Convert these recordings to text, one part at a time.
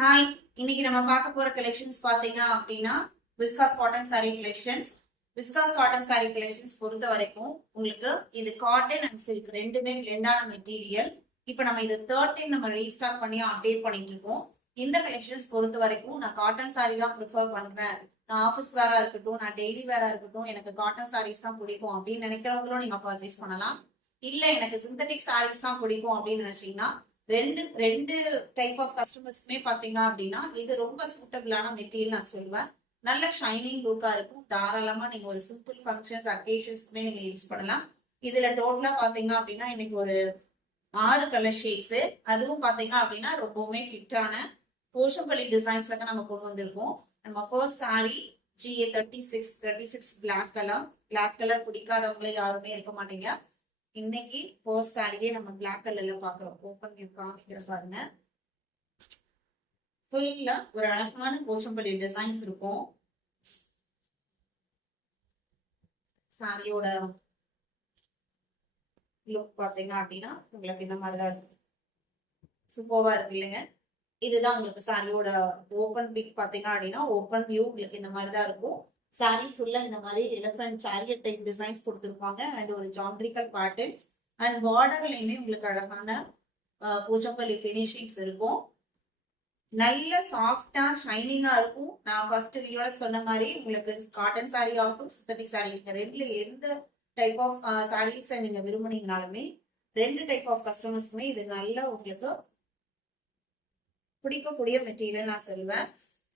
Hi, இன்னைக்கு நம்ம பார்க்க போற கலெக்ஷன்ஸ் பாத்தீங்க அப்படின்னா viscose cotton sorry collections. Viscose cotton sorry collections பொறுத்த வரைக்கும் உங்களுக்கு இது காட்டன் அண்ட் சில்க் ரெண்டுமே பிளெண்டான மெட்டீரியல். இப்போ நம்ம இது தேர்ட் டைம் நம்ம ரீஸ்டாக் பண்ணி அப்டேட் பண்ணிட்டு இருக்கோம். இந்த கலெக்ஷன்ஸ் பொறுத்த வரைக்கும் நான் காட்டன் சாரி தான் ப்ரிஃபர் பண்ணுவேன். நான் ஆஃபீஸ் வேரா இருக்கட்டும், நான் டெய்லி வேரா இருக்கட்டும், எனக்கு காட்டன் சாரீஸ் தான் பிடிக்கும் அப்படின்னு நினைக்கிறவங்களும் நீங்க பர்ச்சேஸ் பண்ணலாம். இல்ல எனக்கு சிந்தட்டிக் சாரீஸ் தான் பிடிக்கும் அப்படின்னு நினைச்சீங்கன்னா ரெண்டு ரெண்டு டைப் ஆஃப் கஸ்டமர்ஸ்மே பாத்தீங்க அப்படின்னா இது ரொம்ப சூட்டபிளான மெட்டீரியல் நான் சொல்லுவேன். நல்ல ஷைனிங் லுக்கா இருக்கும். தாராளமா நீங்க ஒரு சிம்பிள் ஃபங்க்ஷன்ஸ் அக்கேஷன்ஸ்மே நீங்க யூஸ் பண்ணலாம். இதுல டோட்டலா பாத்தீங்க அப்படின்னா இன்னைக்கு ஒரு 6 கலர் ஷேட்ஸ், அதுவும் பாத்தீங்க அப்படின்னா ரொம்பவுமே ஃபிட்டான போஷம்பள்ளி டிசைன்ஸ்ல தான் நம்ம கொண்டு வந்திருக்கோம். நம்ம first sari GA 36 black colour பிடிக்காதவங்களே யாருமே இருக்க மாட்டீங்க. இன்னைக்கு ஃபர்ஸ்ட் சாரியே நம்ம பிளாக் கலர்ல பாக்குறோம். ஓபன் காமிக்கிற பாருங்க. ஃபுல்லா ஒரு அழகான போச்சம்பள்ளி டிசைன்ஸ் இருக்கும். சாரியோட லுக் பாத்தீங்க அப்படின்னா உங்களுக்கு இந்த மாதிரிதான் இருக்கு. சூப்பர்வா இருக்கு இல்லைங்க. இதுதான் உங்களுக்கு சாரியோட ஓபன் பிக் பாத்தீங்க அப்படின்னா ஓபன் வியூ உங்களுக்கு இந்த மாதிரிதான் இருக்கும். சாரி ஃபுல்லா இந்த மாதிரி எலிஃபண்ட் சாரியட் டைப் டிசைன்ஸ் கொடுத்துருப்பாங்க அண்ட் ஒரு ஜாமெட்ரிக்கல் பேட்டர்ன் அண்ட் பார்டர்லயுமே உங்களுக்கு அழகான பூஜம்பள்ளி ஃபினிஷிங்ஸ் இருக்கும். நல்ல சாஃப்டா ஷைனிங்கா இருக்கும். நான் ஃபர்ஸ்ட் வீடியோல சொன்ன மாதிரி உங்களுக்கு காட்டன் சாரி ஆகட்டும் சிந்தட்டிக் சாரி நீங்க ரெண்டுல எந்த டைப் ஆஃப் சாரீஸை நீங்க விரும்புனீங்கனாலுமே ரெண்டு டைப் ஆஃப் கஸ்டமர்ஸ்க்குமே இது நல்ல உங்களுக்கு பிடிக்கக்கூடிய மெட்டீரியல் நான் சொல்லுவேன்.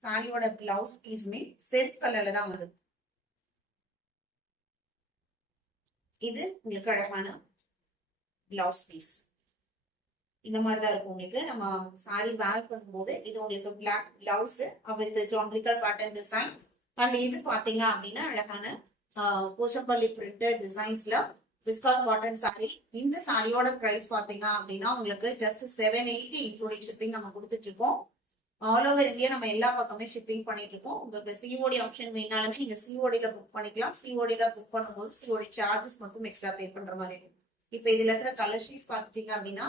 சாரியோட பிளவுஸ் பீஸுமே செல்ஃப் கலர்ல தான் வருது. இது உங்களுக்கு அழகான பிளவுஸ் பீஸ் இந்த மாதிரிதான் இருக்கும். உங்களுக்கு நம்ம சாரி வேர் பண்ணும்போது இது உங்களுக்கு black blouse with geometrical pattern design and இது பாத்தீங்க அப்படின்னா அழகான போச்சம்பள்ளி பிரிண்டட் டிசைன்ஸ்ல விஸ்காஸ் காட்டன் சாரி. இந்த சாரியோட பிரைஸ் பாத்தீங்க அப்படின்னா உங்களுக்கு ஜஸ்ட் 780 இன்க்ளூடிங் ஷிப்பிங் நம்ம கொடுத்துட்டு இருக்கோம். ஆல் ஓவர் இந்தியா நம்ம எல்லா பக்கமே ஷிப்பிங் பண்ணிட்டு இருக்கோம். உங்களுக்கு சிஓடி ஆப்ஷன் வேணாலுமே நீங்க சிஓடியில புக் பண்ணிக்கலாம். சிஓடியில புக் பண்ணும்போது சிஓடி சார்ஜஸ் மட்டும் எக்ஸ்ட்ரா பே பண்ற மாதிரி இருக்கும். இப்ப இதுல இருக்கிற கலர் ஷீட்ஸ் பாத்துட்டீங்க அப்படின்னா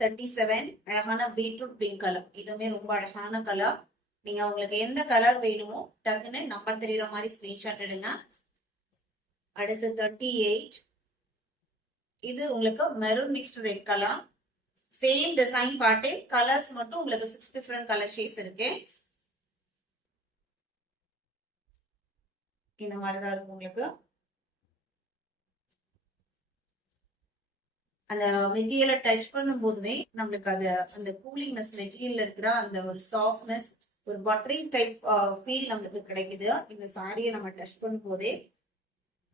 37 அழகான பீட்ரூட் பிங்க் கலர். இதுவுமே ரொம்ப அழகான கலர். நீங்க உங்களுக்கு எந்த கலர் வேணுமோ டக்குன்னு நம்பர் தெரியற மாதிரி ஸ்கிரீன்ஷாட் எடுங்க. அடுத்து 38 இது உங்களுக்கு maroon mixed red colour. Same design பாட்டு கலர்ஸ் மட்டும் உங்களுக்கு 6 டிஃபரெண்ட் கலர் ஷேட்ஸ் இருக்கு. இந்த மாதிரிதான் இருக்கும் உங்களுக்கு. அந்த மெட்டீரியலை டச் பண்ணும் போதுமே நம்மளுக்கு அது அந்த கூலிங்னஸ் மெட்டீரியல் இருக்கிற அந்த ஒரு சாஃப்ட்னஸ் ஒரு பட்டரி டைப் ஃபீல் நம்மளுக்கு கிடைக்குது. இந்த சாரியை நம்ம டச் பண்ணும் போதே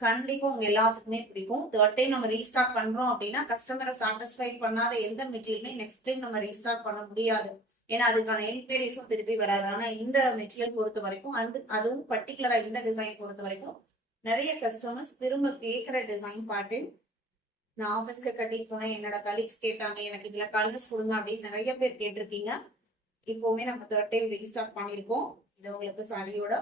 கண்டிப்பா உங்க எல்லாத்துக்குமே பிடிக்கும். தேர்ட் டைம் நம்ம ரீஸ்டாக் பண்றோம் அப்படின்னா கஸ்டமரை சாட்டிஸ்ஃபை பண்ணாத எந்த மெட்டீரியலுமே நெக்ஸ்ட் டைம் நம்ம ரீஸ்டாக் பண்ண முடியாது. ஏன்னா அதுக்கான என்கொயரிஸும் திருப்பி வராது. ஆனா இந்த மெட்டீரியல் பொறுத்த வரைக்கும் அதுவும் பர்டிகுலரா இந்த டிசைன் பொறுத்த வரைக்கும் நிறைய கஸ்டமர்ஸ் திரும்ப கேட்கிற டிசைன் பேட்டர்ன். நான் ஆஃபீஸ்க்கு கட்டிட்டு போனேன், என்னோட கலீக்ஸ் கேட்டாங்க எனக்கு இதுல கலர்ஸ் கொடுங்க அப்படின்னு நிறைய பேர் கேட்டிருக்கீங்க. இப்பவுமே நம்ம தேர்ட் டைம் ரீஸ்டாக் பண்ணிருக்கோம். இது உங்களுக்கு சாரியோட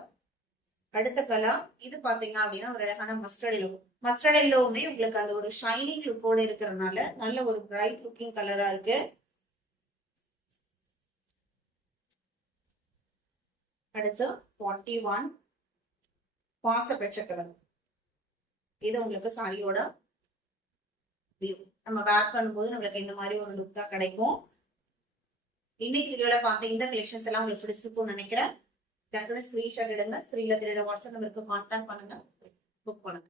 அடுத்த கலர். இது பாத்தீங்க அப்படின்னா ஒரு அழகான மஸ்டர்ட் எல்லோவுமே உங்களுக்கு அந்த ஒரு ஷைனிங் லுக்கோட இருக்கிறதுனால நல்ல ஒரு பிரைட் லுக்கிங் கலரா இருக்கு. அடுத்து 41 பாச பச்சை கலர். இது உங்களுக்கு சாரியோட வியூ. நம்ம வேர் பண்ணும்போது நம்மளுக்கு இந்த மாதிரி ஒரு லுக் தான் கிடைக்கும். இன்னைக்கு வீடியோல பார்த்த இந்த கலெக்ஷன்ஸ் எல்லாம் உங்களுக்கு பிடிச்சிருக்கும்னு நினைக்கிறேன். டக்குனு ஸ்கிரீன்ஷாட் எடுங்க. ஸ்கிரீன்ல தெரியுற வாட்ஸ்அப் நம்பருக்கு கான்டாக்ட் பண்ணுங்க, புக் பண்ணுங்க.